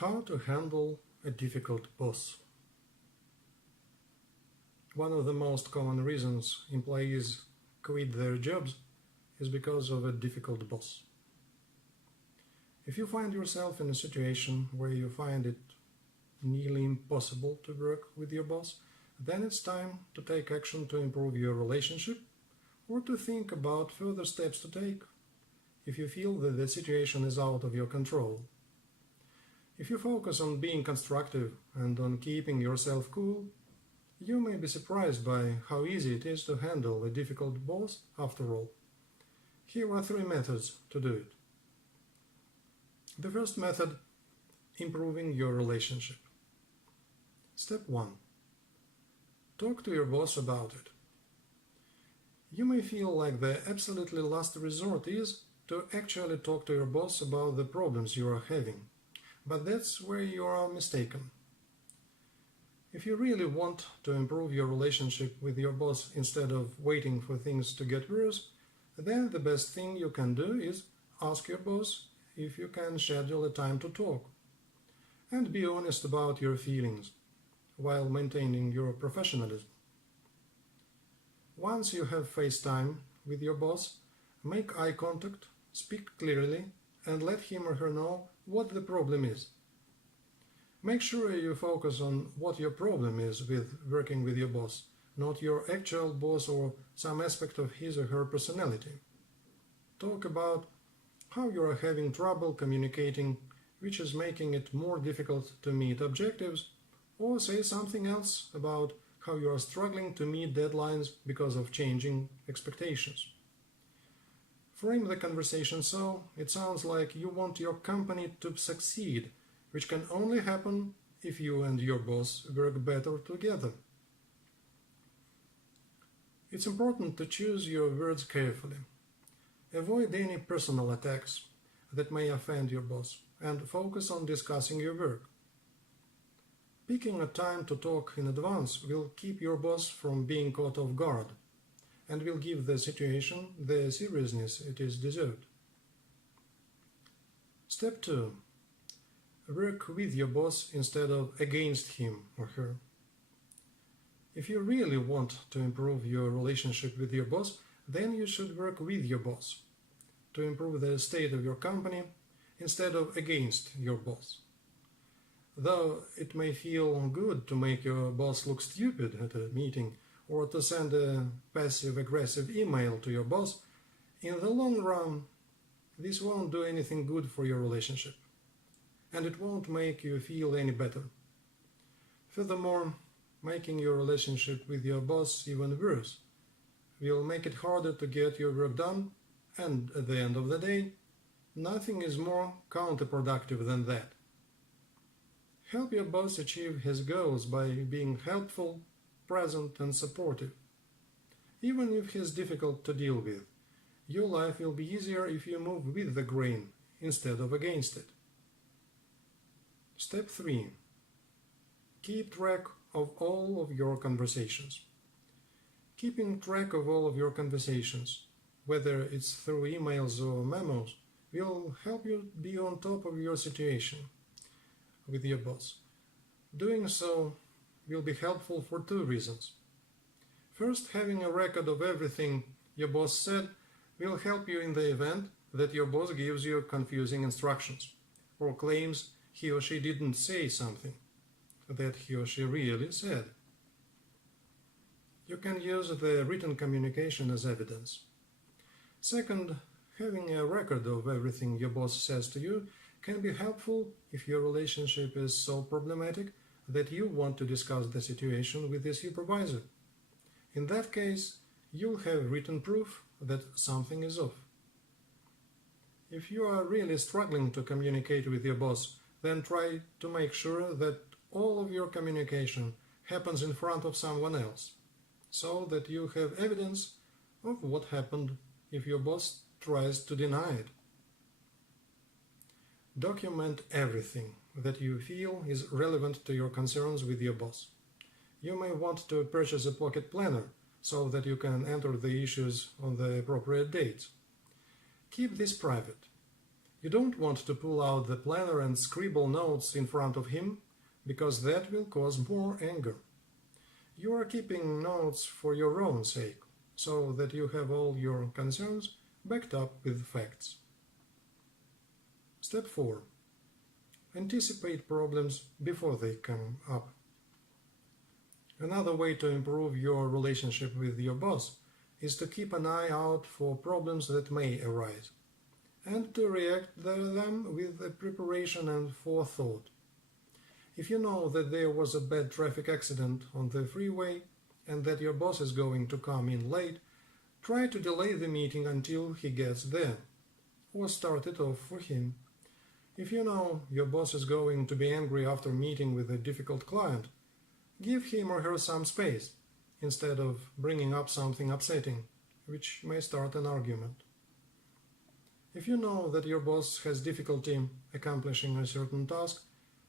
How to handle a difficult boss. One of the most common reasons employees quit their jobs is because of a difficult boss. If you find yourself in a situation where you find it nearly impossible to work with your boss, then it's time to take action to improve your relationship or to think about further steps to take if you feel that the situation is out of your control. If you focus on being constructive and on keeping yourself cool, you may be surprised by how easy it is to handle a difficult boss after all. Here are 3 methods to do it. The first method: improving your relationship. Step 1. Talk to your boss about it. You may feel like the absolutely last resort is to actually talk to your boss about the problems you are having, but that's where you are mistaken. If you really want to improve your relationship with your boss instead of waiting for things to get worse, then the best thing you can do is ask your boss if you can schedule a time to talk. And be honest about your feelings, while maintaining your professionalism. Once you have face time with your boss, make eye contact, speak clearly, and let him or her know what the problem is. Make sure you focus on what your problem is with working with your boss, not your actual boss or some aspect of his or her personality. Talk about how you are having trouble communicating, which is making it more difficult to meet objectives, or say something else about how you are struggling to meet deadlines because of changing expectations. Frame the conversation so it sounds like you want your company to succeed, which can only happen if you and your boss work better together. It's important to choose your words carefully. Avoid any personal attacks that may offend your boss, and focus on discussing your work. Picking a time to talk in advance will keep your boss from being caught off guard, and will give the situation the seriousness it is deserved. Step 2. Work with your boss instead of against him or her. If you really want to improve your relationship with your boss, then you should work with your boss to improve the state of your company instead of against your boss. Though it may feel good to make your boss look stupid at a meeting or to send a passive-aggressive email to your boss, in the long run, this won't do anything good for your relationship, and it won't make you feel any better. Furthermore, making your relationship with your boss even worse will make it harder to get your work done, and at the end of the day, nothing is more counterproductive than that. Help your boss achieve his goals by being helpful, present, and supportive. Even if he's difficult to deal with, your life will be easier if you move with the grain instead of against it. Step 3. Keep track of all of your conversations. Keeping track of all of your conversations, whether it's through emails or memos, will help you be on top of your situation with your boss. Doing so will be helpful for 2 reasons. First, having a record of everything your boss said will help you in the event that your boss gives you confusing instructions or claims he or she didn't say something that he or she really said. You can use the written communication as evidence. Second, having a record of everything your boss says to you can be helpful if your relationship is so problematic that you want to discuss the situation with the supervisor. In that case, you'll have written proof that something is off. If you are really struggling to communicate with your boss, then try to make sure that all of your communication happens in front of someone else, so that you have evidence of what happened if your boss tries to deny it. Document everything that you feel is relevant to your concerns with your boss. You may want to purchase a pocket planner so that you can enter the issues on the appropriate dates. Keep this private. You don't want to pull out the planner and scribble notes in front of him, because that will cause more anger. You are keeping notes for your own sake, so that you have all your concerns backed up with facts. Step 4. Anticipate problems before they come up. Another way to improve your relationship with your boss is to keep an eye out for problems that may arise, and to react to them with preparation and forethought. If you know that there was a bad traffic accident on the freeway and that your boss is going to come in late, try to delay the meeting until he gets there, or start it off for him. If you know your boss is going to be angry after meeting with a difficult client, give him or her some space, instead of bringing up something upsetting, which may start an argument. If you know that your boss has difficulty accomplishing a certain task,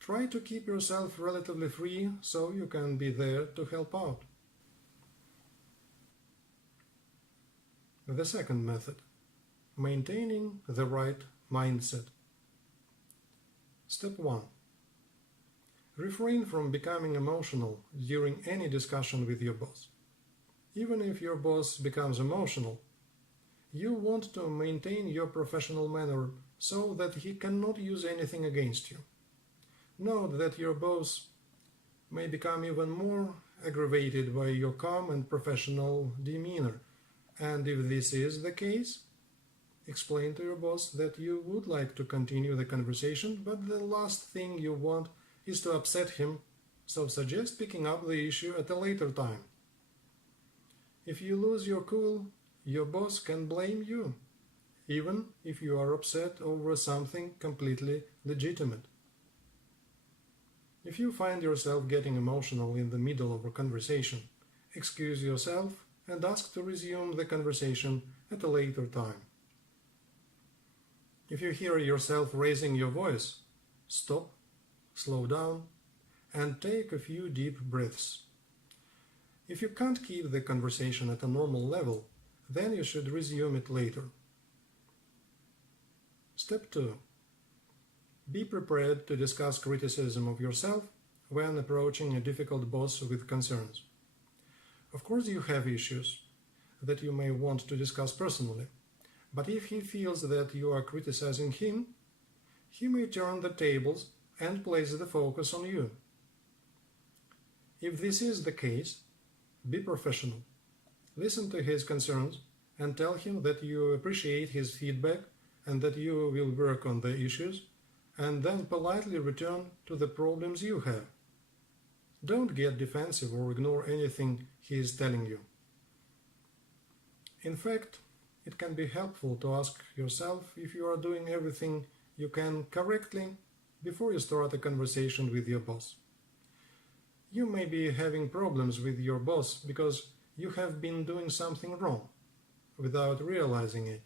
try to keep yourself relatively free so you can be there to help out. The second method, maintaining the right mindset. Step 1. Refrain from becoming emotional during any discussion with your boss. Even if your boss becomes emotional, you want to maintain your professional manner so that he cannot use anything against you. Note that your boss may become even more aggravated by your calm and professional demeanor, and if this is the case, explain to your boss that you would like to continue the conversation, but the last thing you want is to upset him, so suggest picking up the issue at a later time. If you lose your cool, your boss can blame you, even if you are upset over something completely legitimate. If you find yourself getting emotional in the middle of a conversation, excuse yourself and ask to resume the conversation at a later time. If you hear yourself raising your voice, stop, slow down, and take a few deep breaths. If you can't keep the conversation at a normal level, then you should resume it later. Step 2. Be prepared to discuss criticism of yourself when approaching a difficult boss with concerns. Of course, you have issues that you may want to discuss personally, but if he feels that you are criticizing him, he may turn the tables and place the focus on you. If this is the case, be professional. Listen to his concerns and tell him that you appreciate his feedback and that you will work on the issues, and then politely return to the problems you have. Don't get defensive or ignore anything he is telling you. In fact, it can be helpful to ask yourself if you are doing everything you can correctly before you start a conversation with your boss. You may be having problems with your boss because you have been doing something wrong without realizing it.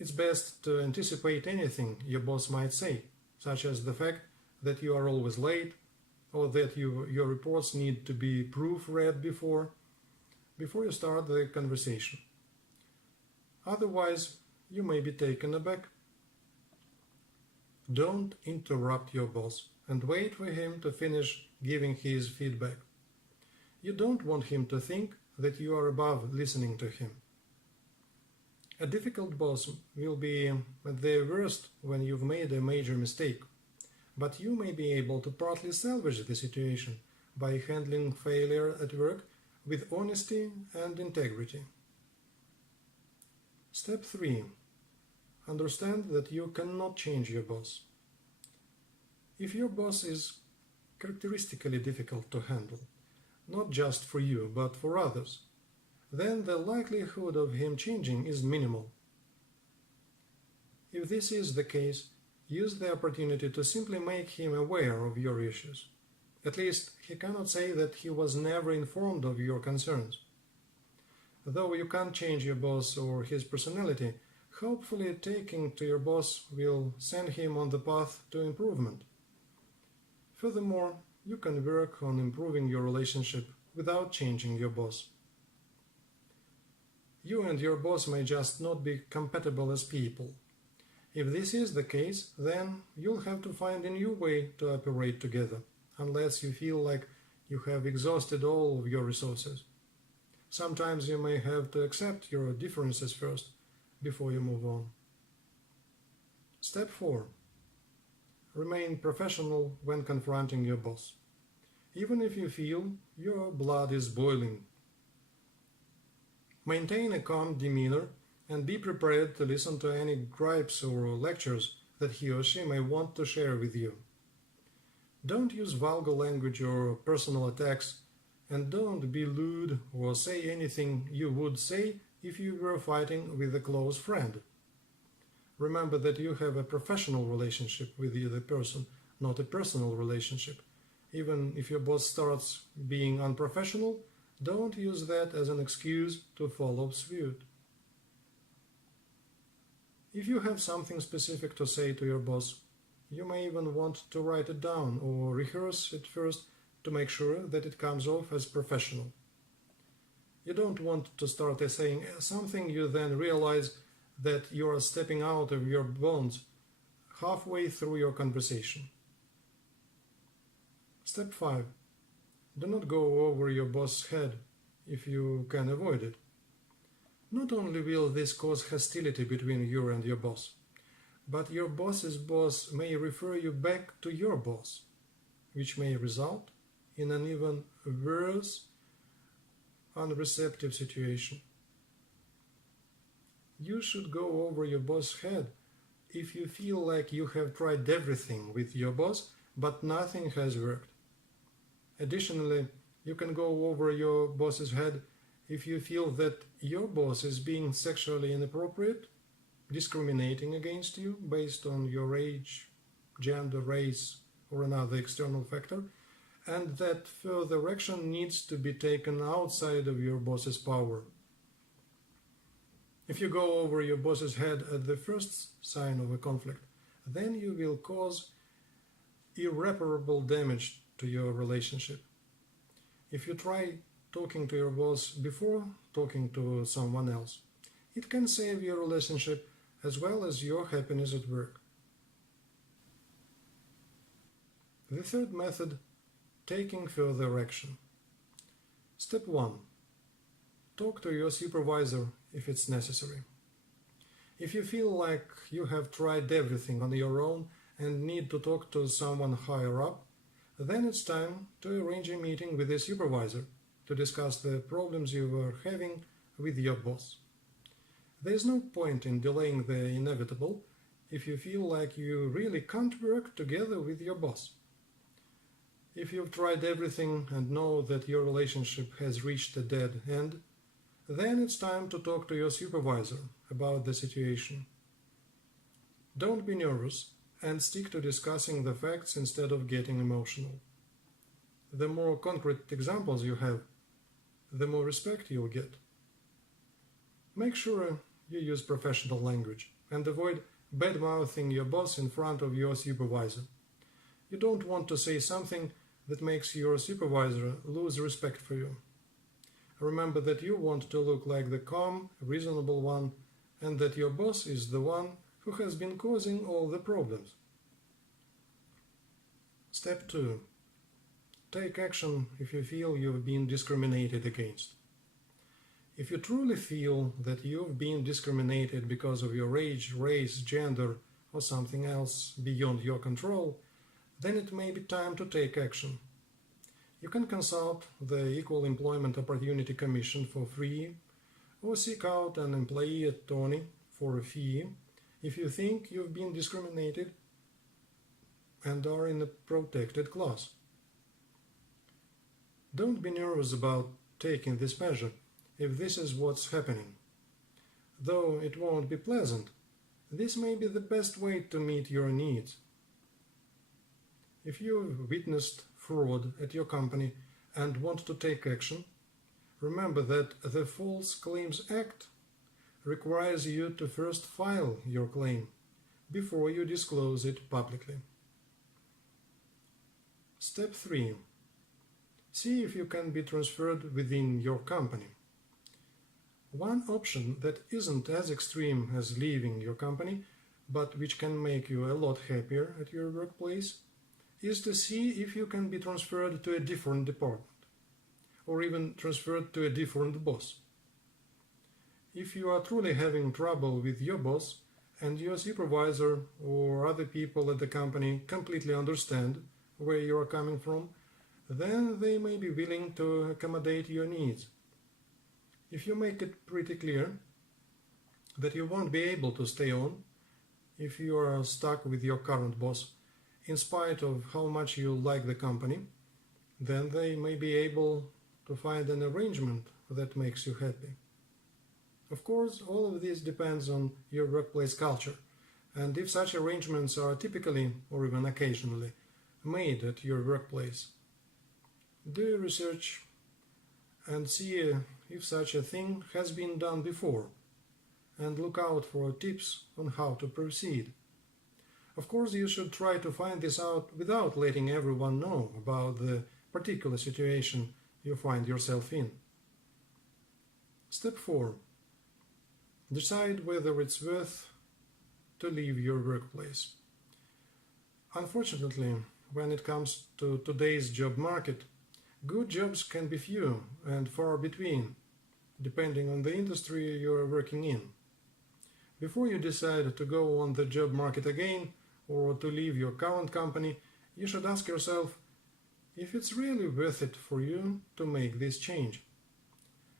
It's best to anticipate anything your boss might say, such as the fact that you are always late, or that your reports need to be proofread before you start the conversation. Otherwise, you may be taken aback. Don't interrupt your boss and wait for him to finish giving his feedback. You don't want him to think that you are above listening to him. A difficult boss will be at their worst when you've made a major mistake, but you may be able to partly salvage the situation by handling failure at work with honesty and integrity. Step 3. Understand that you cannot change your boss. If your boss is characteristically difficult to handle, not just for you but for others, then the likelihood of him changing is minimal. If this is the case, use the opportunity to simply make him aware of your issues. At least he cannot say that he was never informed of your concerns. Though you can't change your boss or his personality, hopefully taking to your boss will send him on the path to improvement. Furthermore, you can work on improving your relationship without changing your boss. You and your boss may just not be compatible as people. If this is the case, then you'll have to find a new way to operate together, unless you feel like you have exhausted all of your resources. Sometimes you may have to accept your differences first, before you move on. Step 4. Remain professional when confronting your boss, even if you feel your blood is boiling. Maintain a calm demeanor and be prepared to listen to any gripes or lectures that he or she may want to share with you. Don't use vulgar language or personal attacks, and don't be lewd or say anything you would say if you were fighting with a close friend. Remember that you have a professional relationship with the other person, not a personal relationship. Even if your boss starts being unprofessional, don't use that as an excuse to follow suit. If you have something specific to say to your boss, you may even want to write it down or rehearse it first to make sure that it comes off as professional. You don't want to start saying something you then realize that you are stepping out of your bounds halfway through your conversation. Step 5. Do not go over your boss's head if you can avoid it. Not only will this cause hostility between you and your boss, but your boss's boss may refer you back to your boss, which may result in an even worse, unreceptive situation. You should go over your boss's head if you feel like you have tried everything with your boss, but nothing has worked. Additionally, you can go over your boss's head if you feel that your boss is being sexually inappropriate, discriminating against you based on your age, gender, race, or another external factor, and that further action needs to be taken outside of your boss's power. If you go over your boss's head at the first sign of a conflict, then you will cause irreparable damage to your relationship. If you try talking to your boss before talking to someone else, it can save your relationship as well as your happiness at work. The third method, taking further action. Step 1. Talk to your supervisor if it's necessary. If you feel like you have tried everything on your own and need to talk to someone higher up, then it's time to arrange a meeting with a supervisor to discuss the problems you are having with your boss. There's no point in delaying the inevitable if you feel like you really can't work together with your boss. If you've tried everything and know that your relationship has reached a dead end, then it's time to talk to your supervisor about the situation. Don't be nervous and stick to discussing the facts instead of getting emotional. The more concrete examples you have, the more respect you'll get. Make sure you use professional language and avoid bad-mouthing your boss in front of your supervisor. You don't want to say something that makes your supervisor lose respect for you. Remember that you want to look like the calm, reasonable one, and that your boss is the one who has been causing all the problems. Step 2. Take action if you feel you've been discriminated against. If you truly feel that you've been discriminated because of your age, race, gender, or something else beyond your control, then it may be time to take action. You can consult the Equal Employment Opportunity Commission for free, or seek out an employee attorney for a fee if you think you've been discriminated and are in a protected class. Don't be nervous about taking this measure if this is what's happening. Though it won't be pleasant, this may be the best way to meet your needs. If you've witnessed fraud at your company and want to take action, remember that the False Claims Act requires you to first file your claim before you disclose it publicly. Step 3. See if you can be transferred within your company. One option that isn't as extreme as leaving your company but which can make you a lot happier at your workplace, is to see if you can be transferred to a different department, or even transferred to a different boss. If you are truly having trouble with your boss, and your supervisor or other people at the company completely understand where you are coming from, then they may be willing to accommodate your needs. If you make it pretty clear that you won't be able to stay on if you are stuck with your current boss, in spite of how much you like the company, then they may be able to find an arrangement that makes you happy. Of course, all of this depends on your workplace culture, and if such arrangements are typically, or even occasionally, made at your workplace. Do research and see if such a thing has been done before, and look out for tips on how to proceed. Of course, you should try to find this out without letting everyone know about the particular situation you find yourself in. Step 4. Decide whether it's worth to leave your workplace. Unfortunately, when it comes to today's job market, good jobs can be few and far between, depending on the industry you are working in. Before you decide to go on the job market again or to leave your current company, you should ask yourself if it's really worth it for you to make this change.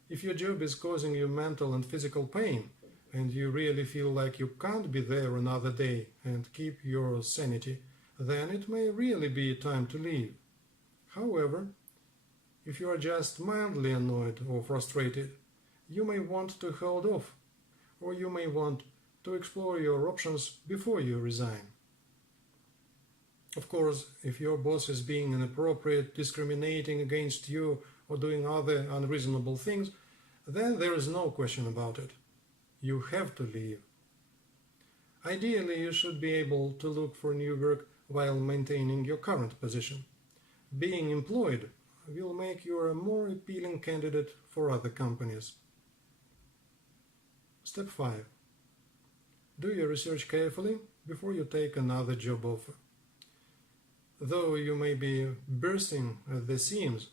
If your job is causing you mental and physical pain, and you really feel like you can't be there another day and keep your sanity, then it may really be time to leave. However, if you are just mildly annoyed or frustrated, you may want to hold off, or you may want to explore your options before you resign. Of course, if your boss is being inappropriate, discriminating against you, or doing other unreasonable things, then there is no question about it. You have to leave. Ideally, you should be able to look for new work while maintaining your current position. Being employed will make you a more appealing candidate for other companies. Step 5. Do your research carefully before you take another job offer. Though you may be bursting at the seams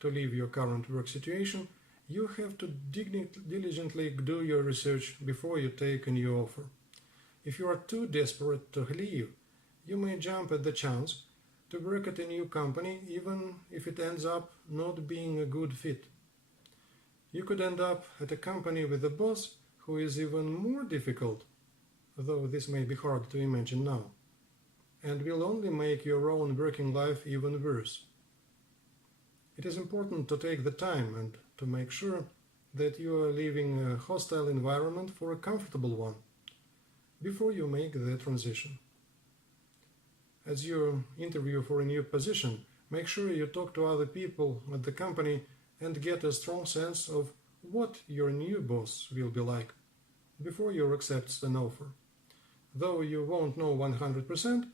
to leave your current work situation, you have to diligently do your research before you take a new offer. If you are too desperate to leave, you may jump at the chance to work at a new company even if it ends up not being a good fit. You could end up at a company with a boss who is even more difficult, though this may be hard to imagine now, and will only make your own working life even worse. It is important to take the time and to make sure that you are leaving a hostile environment for a comfortable one before you make the transition. As you interview for a new position, make sure you talk to other people at the company and get a strong sense of what your new boss will be like before you accept an offer. Though you won't know 100%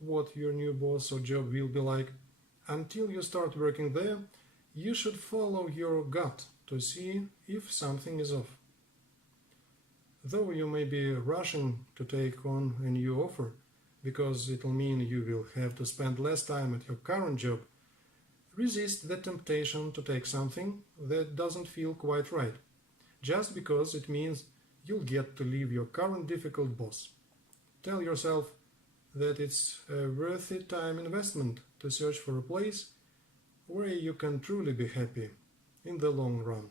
what your new boss or job will be like until you start working there, you should follow your gut to see if something is off. Though you may be rushing to take on a new offer because it will mean you will have to spend less time at your current job, resist the temptation to take something that doesn't feel quite right, just because it means you'll get to leave your current difficult boss. Tell yourself that it's a worthy time investment to search for a place where you can truly be happy in the long run.